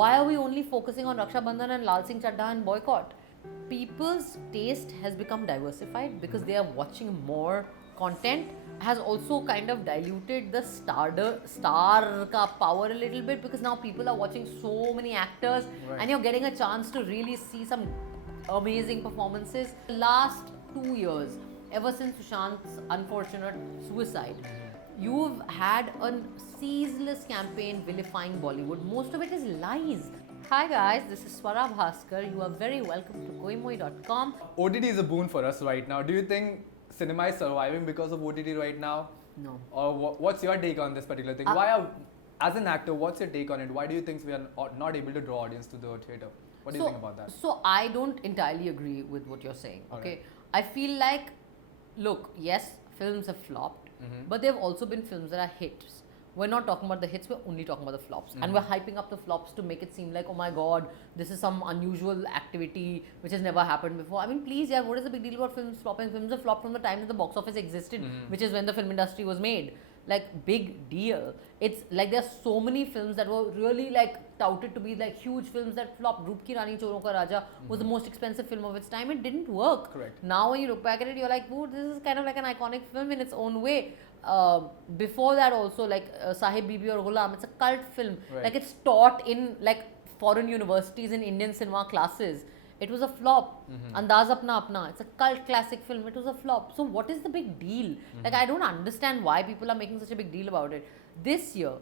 Why are we only focusing on Raksha Bandhan and Singh, Chaddha and Boycott? People's taste has become diversified because they are watching more content. Has also kind of diluted the star ka power a little bit because now people are watching so many actors and you're getting a chance to really see some amazing performances. Last 2 years, ever since Sushant's unfortunate suicide, you've had a ceaseless campaign vilifying Bollywood. Most of it is lies. Hi guys, this is Swara Bhaskar. You are very welcome to Koimoi.com. OTT is a boon for us right now. Do you think cinema is surviving because of OTT right now? No. Or what's your take on this particular thing? As an actor, what's your take on it? Why do you think we are not able to draw audience to the theatre? What do you think about that? So I don't entirely agree with what you're saying. Okay, Alright. I feel like, look, yes, films have flopped, but there have also been films that are hits. We're not talking about the hits, we're only talking about the flops. And we're hyping up the flops to make it seem like, oh my god, this is some unusual activity which has never happened before. I mean, please, yeah, what is the big deal about films flopping? Films have flopped from the time that the box office existed, which is when the film industry was made. Like, big deal. It's like there's so many films that were really like touted to be like huge films that flopped. Roop Ki Rani Choron Ka Raja was the most expensive film of its time. It didn't work. Correct. Now when you look back at it, you're like, oh, this is kind of like an iconic film in its own way. Before that also, like Sahib Bibi or Ghulam, it's a cult film. Right. Like it's taught in like foreign universities in Indian cinema classes. It was a flop. Andaz Apna Apna, it's a cult classic film. It was a flop. So what is the big deal? Like I don't understand why people are making such a big deal about it. This year,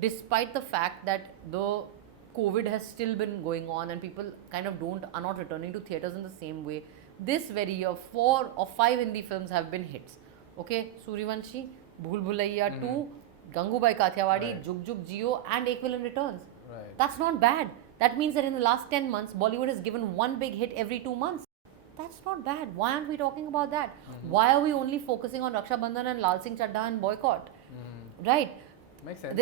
despite the fact that the COVID has still been going on and people kind of are not returning to theatres in the same way, this very year 4 or 5 Hindi films have been hits. Okay, Sooryavanshi, Bhool Bhulaiya 2, Gangubai Kathiawadi, Right. Jug Jug Jio and Ek Villain Returns. Right. That's not bad. That means that in the last 10 months, Bollywood has given one big hit every 2 months. That's not bad. Why aren't we talking about that? Why are we only focusing on Raksha Bandhan and Singh, Chaddha and Boycott? Right. Makes sense.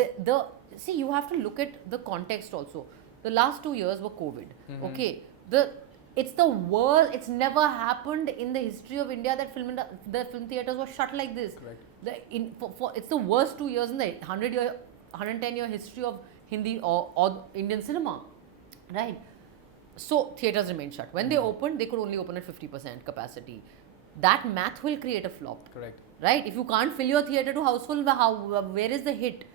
See, you have to look at the context also. The last 2 years were COVID. Okay. It's the worst. It's never happened in the history of India that the film theatres were shut like this. Correct. It's the worst 2 years in the 110-year history of Hindi or Indian cinema. Right. So theatres remained shut. When they opened, they could only open at 50% capacity. That math will create a flop. Correct. Right? If you can't fill your theatre to house full, where is the hit?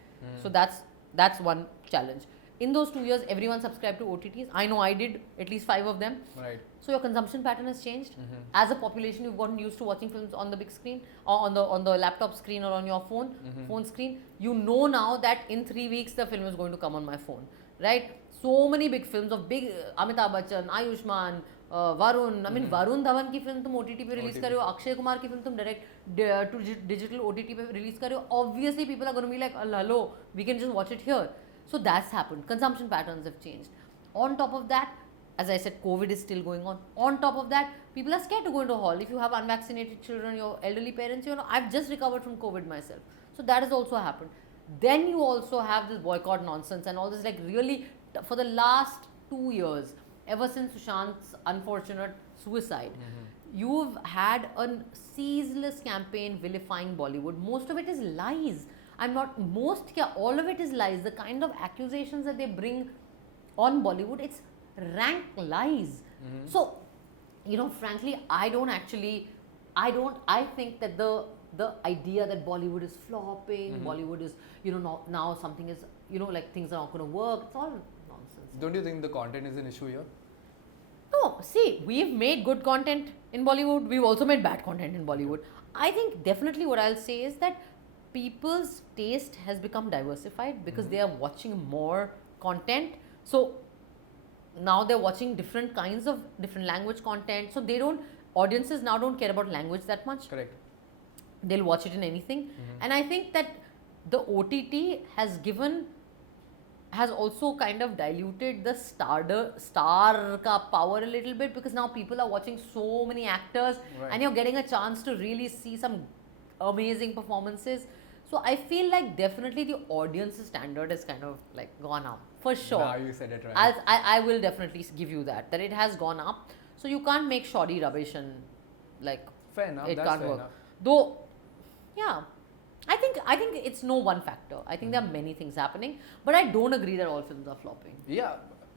So that's one challenge. In those 2 years, everyone subscribed to OTTs. I know I did, at least 5 of them. Right. So your consumption pattern has changed. As a population, you've gotten used to watching films on the big screen or on the laptop screen or on your phone screen. You know now that in 3 weeks the film is going to come on my phone. Right? So many big films of big Amitabh Bachchan, Ayushmann, Varun. I mean, Varun Dhawan ki film tum OTT pe release kar rahe ho, Akshay Kumar ki film tum direct to digital OTT pe release kar rahe ho. Obviously, people are going to be like, hello, we can just watch it here. So that's happened. Consumption patterns have changed. On top of that, as I said, COVID is still going on. On top of that, people are scared to go into a hall. If you have unvaccinated children, your elderly parents, you know, I've just recovered from COVID myself. So that has also happened. Then you also have this boycott nonsense and all this, like really, for the last 2 years, ever since Sushant's unfortunate suicide, you've had a ceaseless campaign vilifying Bollywood. Most of it is lies. All of it is lies. The kind of accusations that they bring on Bollywood, it's rank lies. So, you know, frankly, I think that the idea that Bollywood is flopping, Bollywood is, you know, now something is, you know, like things are not going to work, it's all nonsense. Don't you think the content is an issue here? No, see, we've made good content in Bollywood, we've also made bad content in Bollywood. I think definitely what I'll say is that people's taste has become diversified because they are watching more content. So now they're watching different kinds of different language content. So audiences now don't care about language that much. Correct. They'll watch it in anything. And I think that the OTT has also kind of diluted the star ka power a little bit because now people are watching so many actors and you're getting a chance to really see some amazing performances. So I feel like definitely the audience standard has kind of like gone up for sure. Now you said it right. I will definitely give you that it has gone up. So you can't make shoddy rubbish and like Fair enough. it That's can't fair work. enough. Though, yeah, I think it's no one factor. I think there are many things happening, but I don't agree that all films are flopping. Yeah,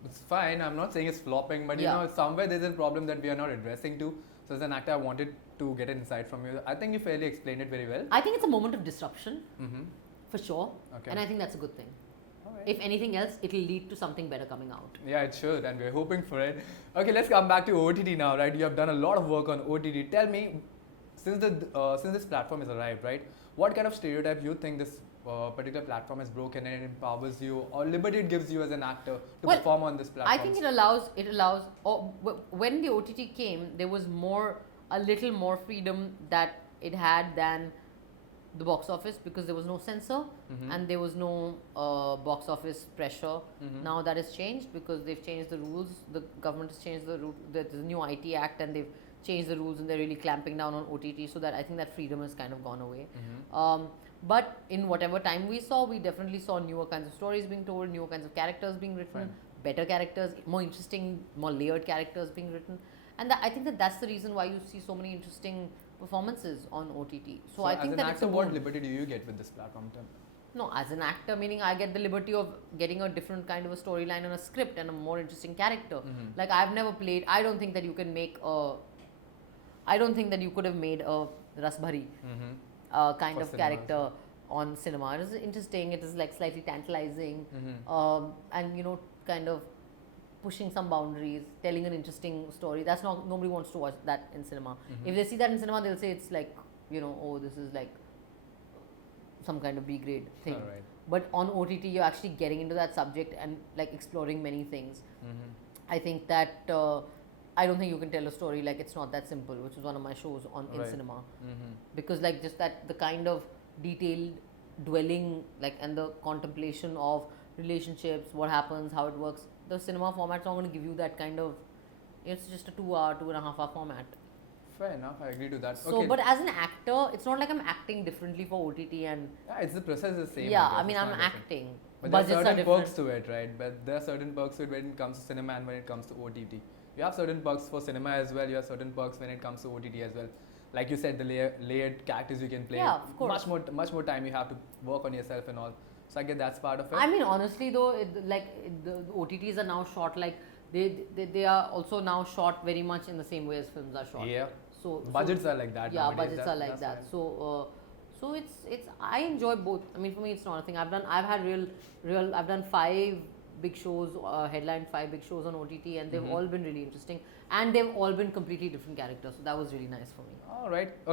It's fine. I'm not saying it's flopping, but you Yeah. know, somewhere there's a problem that we are not addressing to. So as an actor, I wanted to get an insight from you. I think you fairly explained it very well. I think it's a moment of disruption Mm-hmm. for sure, Okay. and I think that's a good thing. Alright. If anything else, it'll lead to something better coming out. Yeah, it should, and we're hoping for it. Okay, let's come back to OTT now, right? You have done a lot of work on OTT. Tell me, since this platform has arrived, right? What kind of stereotype you think this particular platform has broken and it empowers you, or liberty it gives you as an actor to Well, perform on this platform? I think it allows. When the OTT came, there was a little more freedom that it had than the box office, because there was no censor and there was no box office pressure. Now that has changed because they've changed the rules. The government has changed the rule. There's a new IT Act and they've changed the rules and they're really clamping down on OTT. So that I think that freedom has kind of gone away. But in whatever time we saw, we definitely saw newer kinds of stories being told, newer kinds of characters being written, Fine. better characters, more interesting, more layered characters being written. And I think that's the reason why you see so many interesting performances on OTT. So I think as that an it's a actor, what boon. liberty do you get with this platform, Tim? No, as an actor, meaning I get the liberty of getting a different kind of a storyline and a script and a more interesting character. Like I've never played. I don't think that you can make a. I don't think that you could have made a Rasbhari kind For of cinema. character on cinema. It is interesting. It is like slightly tantalizing, and you know, kind of pushing some boundaries, telling an interesting story. That's not, nobody wants to watch that in cinema. If they see that in cinema, they'll say it's like, you know, oh, this is like some kind of B grade thing. Alright. But on OTT, you're actually getting into that subject and like exploring many things. I think that I don't think you can tell a story like It's Not That Simple, which is one of my shows on in Right. cinema, because like just that the kind of detailed dwelling, like, and the contemplation of relationships, what happens, how it works. The cinema format's not going to give you that kind of. It's just a 2-hour, 2.5-hour format. Fair enough, I agree to that. So, okay. but as an actor, it's not like I'm acting differently for OTT and. Yeah, it's the process is the same. Yeah, guess. I mean, It's I'm not different. acting. But there are Budgets are certain different. perks to it, right? But there are certain perks to it when it comes to cinema and when it comes to OTT. You have certain perks for cinema as well. You have certain perks when it comes to OTT as well. Like you said, the layered characters you can play. Yeah, of course. Much more time you have to work on yourself and all. So I guess that's part of it. I mean, honestly, though, the OTTs are now shot like they are also now shot very much in the same way as films are shot. Yeah. So Budgets are like that. Yeah, nowadays. budgets are like That's that. fine. So it's I enjoy both. I mean, for me, it's not a thing. I've done 5 big shows, headlined 5 big shows on OTT, and they've all been really interesting, and they've all been completely different characters. So that was really nice for me. All right.